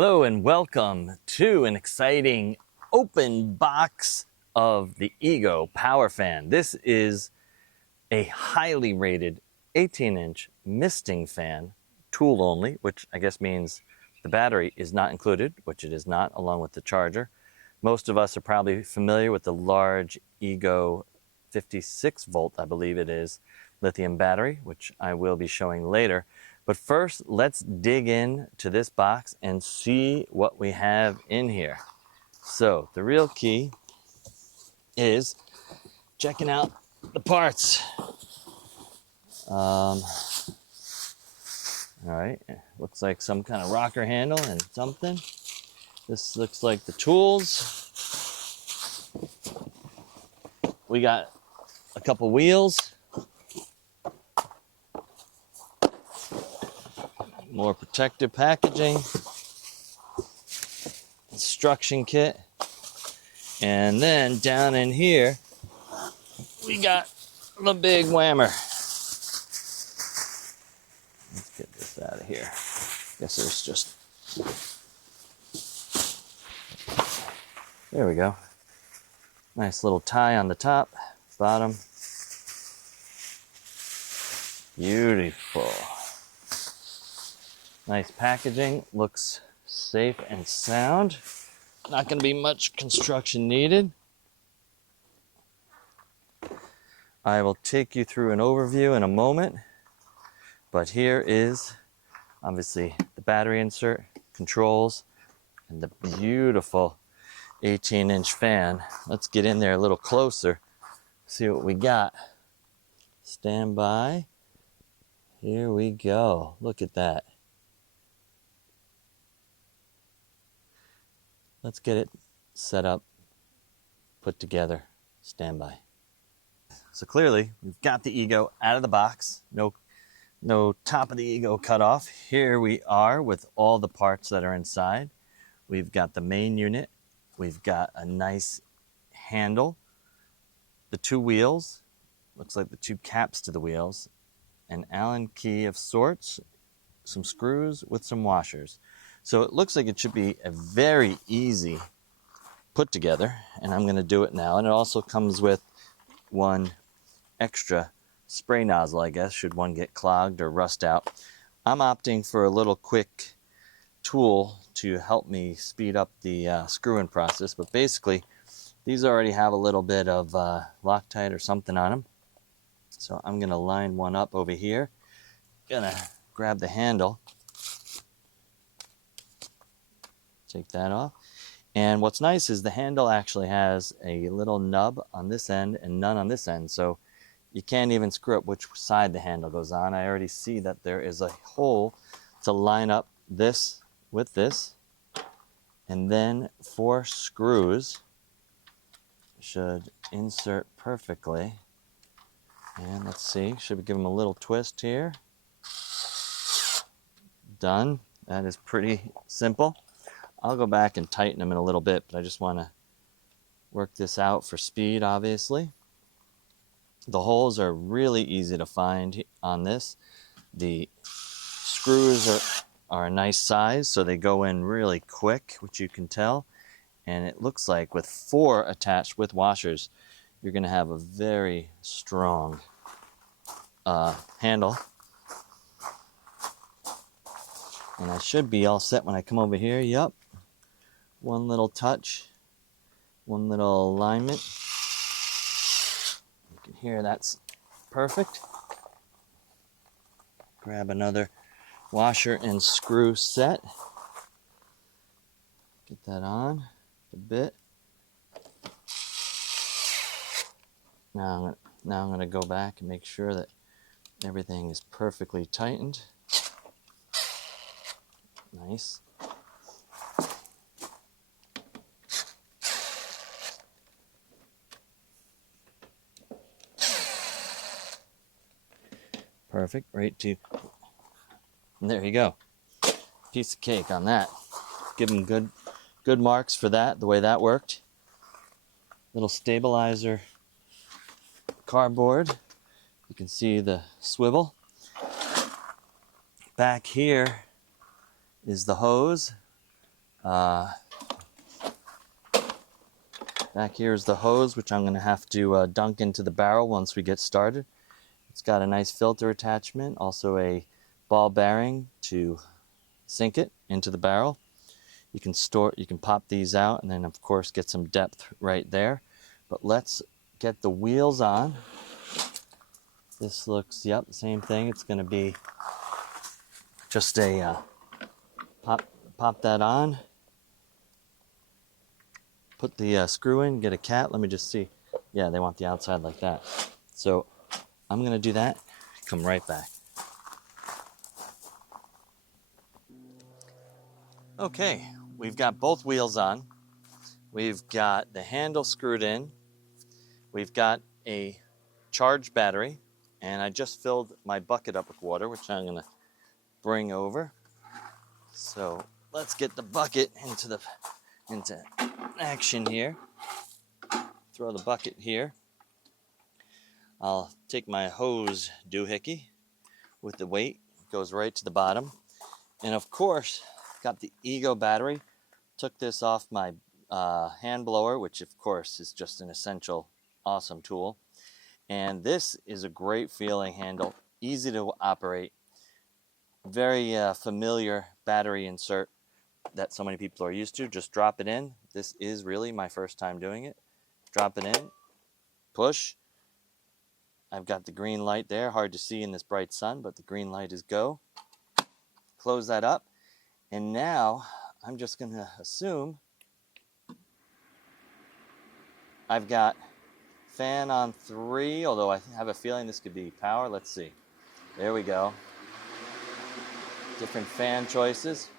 Hello and welcome to an exciting open box of the Ego Power Fan. This is a highly rated 18-inch misting fan, tool only, which I guess means the battery is not included, which it is not, along with the charger. Most of us are probably familiar with the large Ego 56 volt, I believe it is, lithium battery, which I will be showing later. But first, let's dig in to this box and see what we have in here. So the real key is checking out the parts. All right, looks like some kind of rocker handle and something. This looks like the tools. We got a couple wheels. More protective packaging. Instruction kit. And then down in here, we got the big whammer. Let's get this out of here. Guess there's just... There we go. Nice little tie on the top, bottom. Beautiful. Nice packaging, looks safe and sound. Not going to be much construction needed. I will take you through an overview in a moment, but here is obviously the battery insert, controls, and the beautiful 18-inch fan. Let's get in there a little closer, see what we got. Stand by. Here we go. Look at that. Let's get it set up, put together, stand by. So clearly, we've got the Ego out of the box. No top of the Ego cut off. Here we are with all the parts that are inside. We've got the main unit. We've got a nice handle, the two wheels, looks like the two caps to the wheels, an Allen key of sorts, some screws with some washers. So it looks like it should be a very easy put together, and I'm going to do it now. And it also comes with one extra spray nozzle, I guess, should one get clogged or rust out. I'm opting for a little quick tool to help me speed up the screwing process, but basically these already have a little bit of Loctite or something on them. So I'm going to line one up over here. Gonna grab the handle. Take that off. And what's nice is the handle actually has a little nub on this end and none on this end. So you can't even screw up which side the handle goes on. I already see that there is a hole to line up this with this. And then 4 screws should insert perfectly. And let's see, should we give them a little twist here? Done. That is pretty simple. I'll go back and tighten them in a little bit, but I just want to work this out for speed, obviously. The holes are really easy to find on this. The screws are a nice size, so they go in really quick, which you can tell. And it looks like with 4 attached with washers, you're going to have a very strong handle. And I should be all set when I come over here. Yep. One little touch, one little alignment. You can hear that's perfect. Grab another washer and screw set. Get that on a bit. Now I'm going to go back and make sure that everything is perfectly tightened. Nice. Perfect, right to, and there you go. Piece of cake on that. Give them good marks for that, the way that worked. Little stabilizer cardboard. You can see the swivel. Back here is the hose. Back here is the hose, which I'm going to have to dunk into the barrel once we get started. It's got a nice filter attachment, also a ball bearing to sink it into the barrel. You can pop these out and then of course get some depth right there. But let's get the wheels on. This looks, yep, same thing. It's going to be just a pop that on. Put the screw in, get a cat. Let me just see. Yeah, they want the outside like that. So I'm going to do that. Come right back. Okay, we've got both wheels on. We've got the handle screwed in. We've got a charged battery. And I just filled my bucket up with water, which I'm going to bring over. So let's get the bucket into action here. Throw the bucket here. I'll take my hose doohickey with the weight. It goes right to the bottom. And of course, got the Ego battery. Took this off my hand blower, which of course is just an essential, awesome tool. And this is a great feeling handle, easy to operate, very familiar battery insert that so many people are used to. Just drop it in. This is really my first time doing it. Drop it in, push. I've got the green light there, hard to see in this bright sun, but the green light is go. Close that up. And now I'm just going to assume I've got fan on 3, although I have a feeling this could be power. Let's see. There we go. Different fan choices.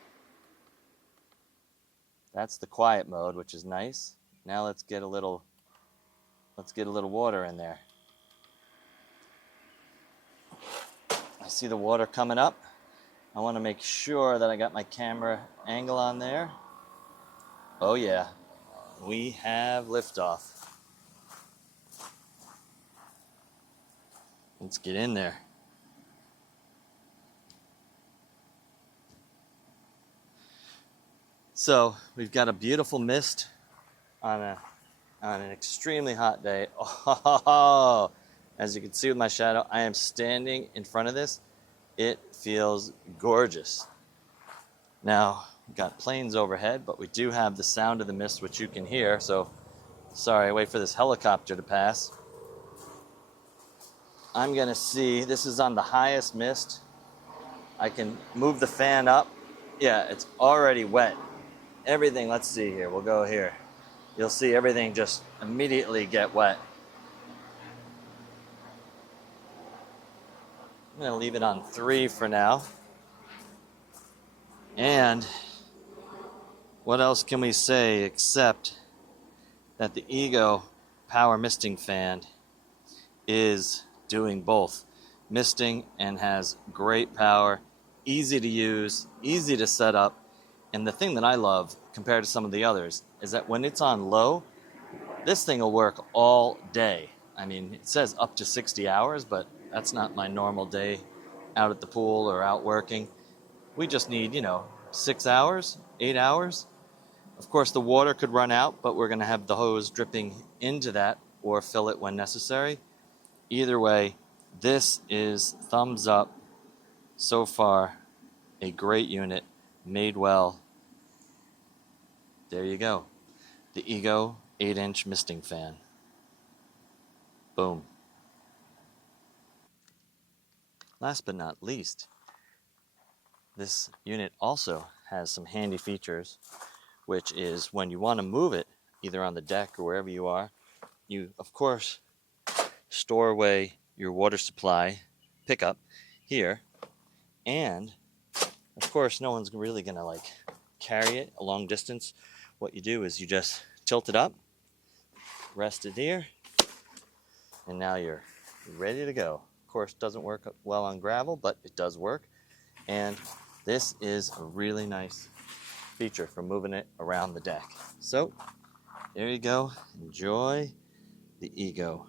That's the quiet mode, which is nice. Now let's get a little water in there. I see the water coming up. I want to make sure that I got my camera angle on there. Oh yeah, we have liftoff. Let's get in there. So we've got a beautiful mist on an extremely hot day. Oh, as you can see with my shadow, I am standing in front of this. It feels gorgeous. Now, we've got planes overhead, but we do have the sound of the mist, which you can hear. So, sorry, wait for this helicopter to pass. I'm gonna see, this is on the highest mist. I can move the fan up. Yeah, it's already wet. Everything, let's see here, we'll go here. You'll see everything just immediately get wet. I'm gonna leave it on 3 for now. And what else can we say except that the Ego Power Misting Fan is doing both misting and has great power, easy to use, easy to set up. And the thing that I love compared to some of the others is that when it's on low, this thing will work all day. I mean, it says up to 60 hours, but that's not my normal day out at the pool or out working. We just need, 6 hours, 8 hours. Of course, the water could run out, but we're going to have the hose dripping into that or fill it when necessary. Either way, this is thumbs up. So far, a great unit, made well. There you go. The Ego 8-inch misting fan. Boom. Last but not least, this unit also has some handy features, which is when you want to move it, either on the deck or wherever you are, you, of course, store away your water supply pickup here, and of course no one's really gonna carry it a long distance. What you do is you just tilt it up, rest it here, and now you're ready to go. Of course, it doesn't work well on gravel, but it does work. And this is a really nice feature for moving it around the deck. So there you go. Enjoy the Ego.